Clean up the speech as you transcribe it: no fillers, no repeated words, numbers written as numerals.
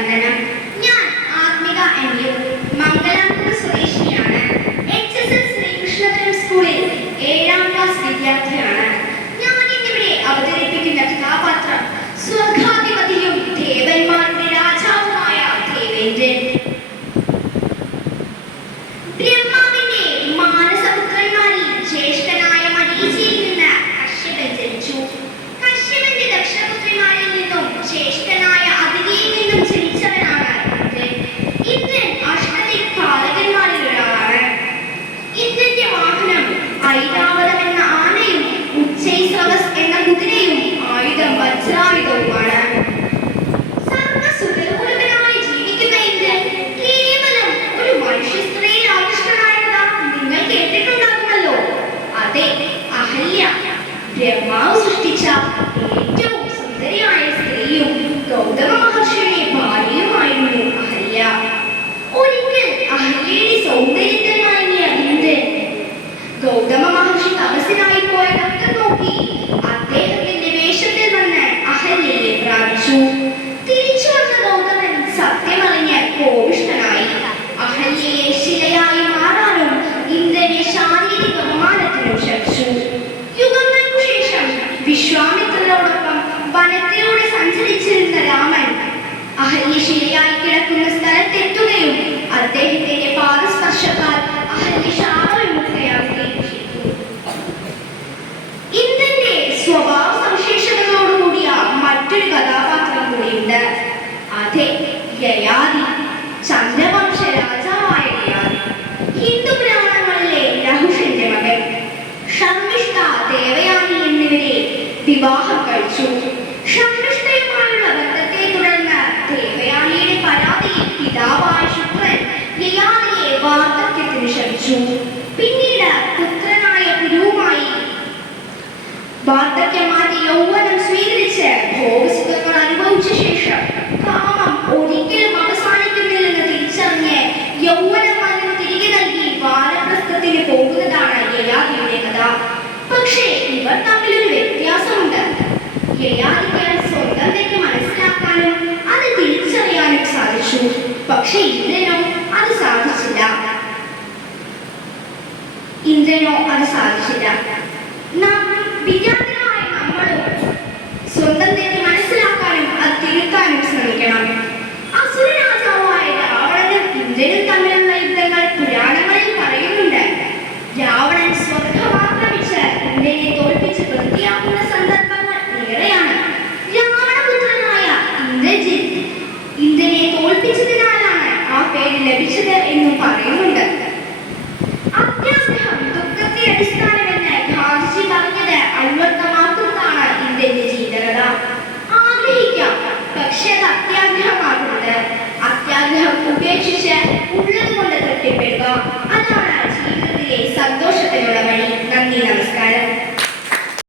വന്ദനം. ഞാൻ ആത്മിക എൻ.യു. മംഗലാപുരം സ്വദേശിനിയാണ്. HSS ശ്രീകൃഷ്ണപുരം സ്കൂളിൽ 7ാം ക്ലാസ് വിദ്യാർത്ഥിയാണ്. ഞാൻ ഇന്നിവിടെ അവതരിപ്പിക്കുന്ന കഥാപാത്രം സ്വർഗാധിപതിയും ദേവന്മാരുടെ രാജാവുമായ ദേവേന്ദ്രൻ. ബ്രഹ്മാവിന്റെ മാനസപുത്രന്മാരിൽ ജ്യേഷ്ഠനായ മരീചിയിൽ നിന്ന് കശ്യപൻ ജനിച്ചു. കശ്യപന്റെ ദക്ഷപുത്രിമാരിൽ നിന്നും ജ്യേഷ്ഠനായ അതിഥിയിൽ നിന്നും ജനിച്ചവനാണ് ഇന്ദ്രൻ. ഇന്ദ്രൻ അഷ്ടദിക്പാലകന്മാരിൽ ഒരാളാണ്. ഇന്ദ്രന്റെ വാഹനം ഐരാവതം എന്ന ആനയും ഉച്ചൈസ്രവസ് എന്ന കുതിരയും ആയുധം വജ്രായുധവുമാണ്. സർവ്വസുഖലോലുപനായി ജീവിക്കുന്ന ഇന്ദ്രൻ കേവലം ഒരു മനുഷ്യ സ്ത്രീയിൽ ആകൃഷ്ടനായതാ നിങ്ങൾ കേട്ടിട്ടുണ്ടാകുമല്ലോ. അതെ, അഹല്യ. ബ്രഹ്മാവ് സൃഷ്ടിച്ച ഏറ്റവും സുന്ദരിയായ സ്ത്രീയും ഗൗതമ മഹർഷിയുടെ ഭാര്യയുമായിരുന്നു അഹല്യ. ഒരിക്കൽ അഹല്യയുടെ സൗന്ദര്യത്തിൽ മയങ്ങിയ ഇന്ദ്രൻ ഗൗതമ മഹർഷി തപസ്സിനായി പോയ ഡോക്ടർ നോക്കി അദ്ദേഹത്തിന്റെ വേഷത്തിൽ വന്ന് അഹല്യയെ പ്രാപിച്ചു. തിരിച്ചു വന്ന ഗൗതമൻ സത്യമറിഞ്ഞ് കോപിഷ്ഠനായി. അഹല്യയെ ശിലയായി മാറാനും ഇന്ദ്രനെ ശാരീരിക ബഹുമാനത്തിനും ക്ഷണിച്ചു. യുഗങ്ങൾക്കു ശേഷം വിശ്വാമിത്രരോടൊപ്പം വനത്തിലൂടെ സഞ്ചരിച്ചിരുന്ന രാമൻ അഹല്യ ശിലയായി കിടക്കുന്ന സ്ഥലത്തെത്തുകയും അദ്ദേഹത്തിന്റെ പാദസ്പർശത്താൽ അഹല്യ ശാപവിമുക്തയാവുകയും ചെയ്തു. ഇന്ദ്രന്റെ സ്വഭാവ സവിശേഷതകളോടുകൂടിയ മറ്റൊരു കഥാപാത്രം കൂടിയുണ്ട്. അതെ, യയാതി. ചന്ദ്രവംശ രാജാവായ യയാതി. ഹിന്ദു പുരാണങ്ങളിലെ നഹുഷന്റെ മകൻ. ശർമ്മിഷ്ഠ, ദേവയാനി എന്നിവരെ വിവാഹം കഴിച്ചു. ശർമ്മിഷ്ഠയുമായുള്ള ബന്ധത്തെ തുടർന്ന് ദേവയാനിയുടെ പരാതിയിൽ പിതാവായ ശുക്രൻ യയാതിയെ വാർദ്ധക്യത്തിന് ക്ഷണിച്ചു. പിന്നീട് പുത്രനായ കുരുവുമായി വാർദ്ധക്യം മാറ്റി യൗവനം സ്വീകരിച്ച് ഭോഗസുഖങ്ങൾ അനുഭവിച്ച ശേഷം കാമം ഒരിക്കലും അവസാനിക്കുന്നില്ലെന്ന് തിരിച്ചറിഞ്ഞ് യൗവനം അതിന് തിരികെ നൽകി വാനപ്രസ്ഥത്തിന് പോകുന്നതാണ് യയാതിയുടെ കഥ. പക്ഷേ ഇവർ തമ്മിലൊരു വ്യത്യാസമുണ്ട്. യയാതിക്ക് സ്വന്തം തെറ്റ് മനസ്സിലാക്കാനും അത് തിരിച്ചറിയാനും സാധിച്ചു. പക്ഷേ ഇന്ദ്രനോ അത് സാധിച്ചില്ല. വിദ്യാർത്ഥികളായ നമ്മളും സ്വന്തം തെറ്റ് മനസ്സിലാക്കാനും അത് തിരുത്താനും ശ്രമിക്കണം. അസുരരാജാവായ രാവണനും ഇന്ദ്രനും തമ്മിലുള്ള യുദ്ധങ്ങൾ പുരാണങ്ങളിൽ പറയുന്നുണ്ട്. രാവണൻ സ്വർഗമാക്രമിച്ച് ഇന്ദ്രനെ തോൽപ്പിച്ച് വൃത്തിയാക്കുന്ന സന്ദർഭങ്ങൾ ഏറെയാണ്. രാവണപുത്രനായ ഇന്ദ്രജിത്ത് ഇന്ദ്രനെ തോൽപ്പിച്ചതിനാലാണ് ആ പേര് ലഭിച്ചത്